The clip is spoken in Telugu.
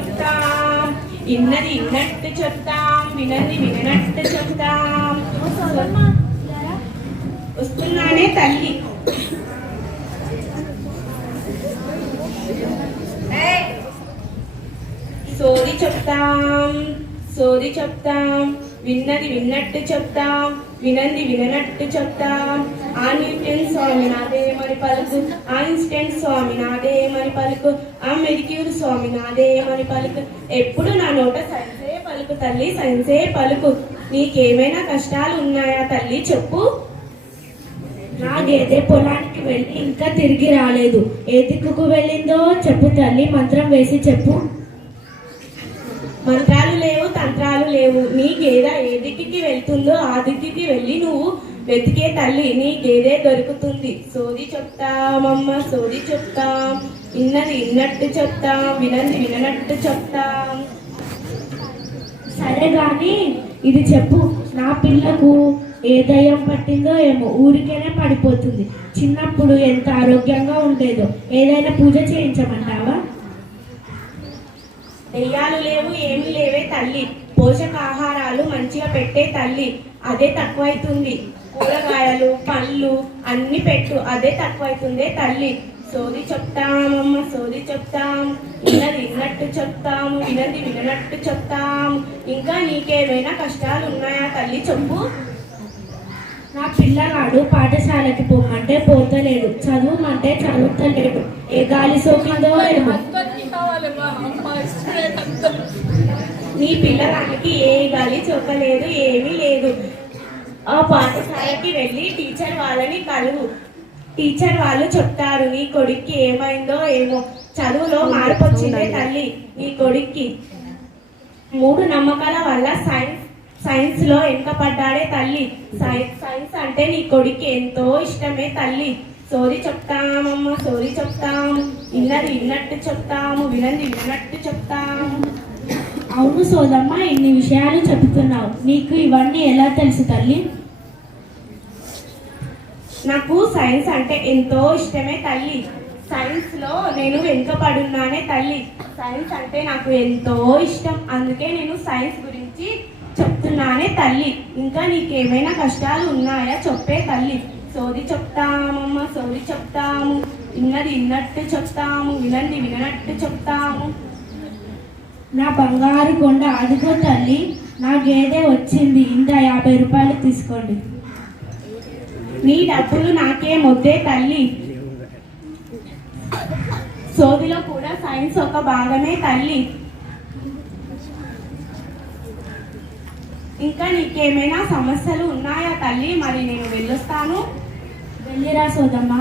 చెప్తాం, ఇన్నది ఇన్నట్టు చెప్తాం, వినది విననట్టు చెప్తాం. వస్తున్నానే తల్లి. సోది చెప్తాం, సోది చెప్తాం, విన్నది విన్నట్టు చెప్తాం, వినంది విననట్టు చెప్తాం. ఆ న్యూటన్ స్వామి నాదే మరి పలుకు, ఆ ఇన్స్టెంట్ స్వామి నాదే మరి పలుకు, ఆ మెడిక్యూర్ స్వామి నాదే మరి పలుకు. ఎప్పుడు నా నోట సైన్సే పలుకు తల్లి, సైన్సే పలుకు. నీకేమైనా కష్టాలు ఉన్నాయా తల్లి చెప్పు. నా గేదె పొలానికి వెళ్ళి ఇంకా తిరిగి రాలేదు. ఏ దిక్కుకు వెళ్ళిందో చెప్పు తల్లి, మంత్రం వేసి చెప్పు. మంత్రాలు లేవు, తంత్రాలు లేవు. నీ గేదె ఏ దిక్కుకి వెళ్తుందో ఆ దిక్కుకి వెళ్ళి నువ్వు వెతికే తల్లి, నీ గేదె దొరుకుతుంది. సోది చెప్తామమ్మ, సోది చెప్తాం, ఇన్నది ఇన్నట్టు చెప్తాం, వినంది విననట్టు చెప్తాం. సరే గాని ఇది చెప్పు, నా పిల్లకు ఏ దయ్యం పట్టిందో ఏమో, ఊరికేనే పడిపోతుంది. చిన్నప్పుడు ఎంత ఆరోగ్యంగా ఉండేదో, ఏదైనా పూజ చేయించమంటావా? దెయ్యాలు లేవు, ఏమీ లేవే తల్లి. పోషకాహారాలు మంచిగా పెట్టే తల్లి, అదే తక్కువైతుంది. కూరగాయలు పళ్ళు అన్ని పెట్టు, అదే తక్కువైతుందే తల్లి. సోది చెప్తామమ్మ, సోది చెప్తాం, విన్నది విన్నట్టు చెప్తాము, వినది విననట్టు చెప్తాం. ఇంకా నీకేమైనా కష్టాలు ఉన్నాయా తల్లి చెప్పు. నా పిల్లగాడు పాఠశాలకి పోమంటే పోతలేడు, చదువుమంటే చదువుతలేడు. ఏ గాలి సోకిందో ఏమో. నీ పిల్లగానికి ఏ గాలి చొక్కలేదు, ఏమీ లేదు. ఆ పాఠశాలకి వెళ్ళి టీచర్ వాళ్ళని కలువు. టీచర్ వాళ్ళు చెప్తారు నీ కొడుక్కి ఏమైందో ఏమో, చదువులో మార్పు వచ్చిందే తల్లి నీ కొడుక్కి. మూడు నమ్మకాల వల్ల సైన్స్ లో వెనుకపడ్డాడే తల్లి. సైన్స్ అంటే నీ కొడుక్కి ఎంతో ఇష్టమే తల్లి. సోది చెప్తామమ్మ, సోది చెప్తాము, ఇన్నది విన్నట్టు చెప్తాము, వినంది వినట్టు చెప్తాము. అవును సోదమ్మ, ఇన్ని విషయాలు చెబుతున్నావు, నీకు ఇవన్నీ ఎలా తెలుసు తల్లి? నాకు సైన్స్ అంటే ఎంతో ఇష్టమే తల్లి. సైన్స్ లో నేను వెనుకపడున్నానే తల్లి. సైన్స్ అంటే నాకు ఎంతో ఇష్టం, అందుకే నేను సైన్స్ గురించి చెప్తున్నానే తల్లి. ఇంకా నీకేమైనా కష్టాలు ఉన్నాయా చెప్పే తల్లి. సోది చెప్తామమ్మ, సోది చెప్తాము, ఇన్నది ఇన్నట్టు చెప్తాము, వినంది విననట్టు చెప్తాము. నా బంగారు కొండ అదిగో తల్లి, నా గేదె వచ్చింది, ఇంత 50 రూపాయలు తీసుకోండి. నీ డబ్బులు నాకే మొద్దే తల్లి. సోదిలో కూడా సైన్స్ ఒక భాగమే తల్లి. ఇంకా నీకేమైనా సమస్యలు ఉన్నాయా తల్లి? మరి నేను వెళ్ళొస్తాను. వెళ్ళిరా సోదమ్మ.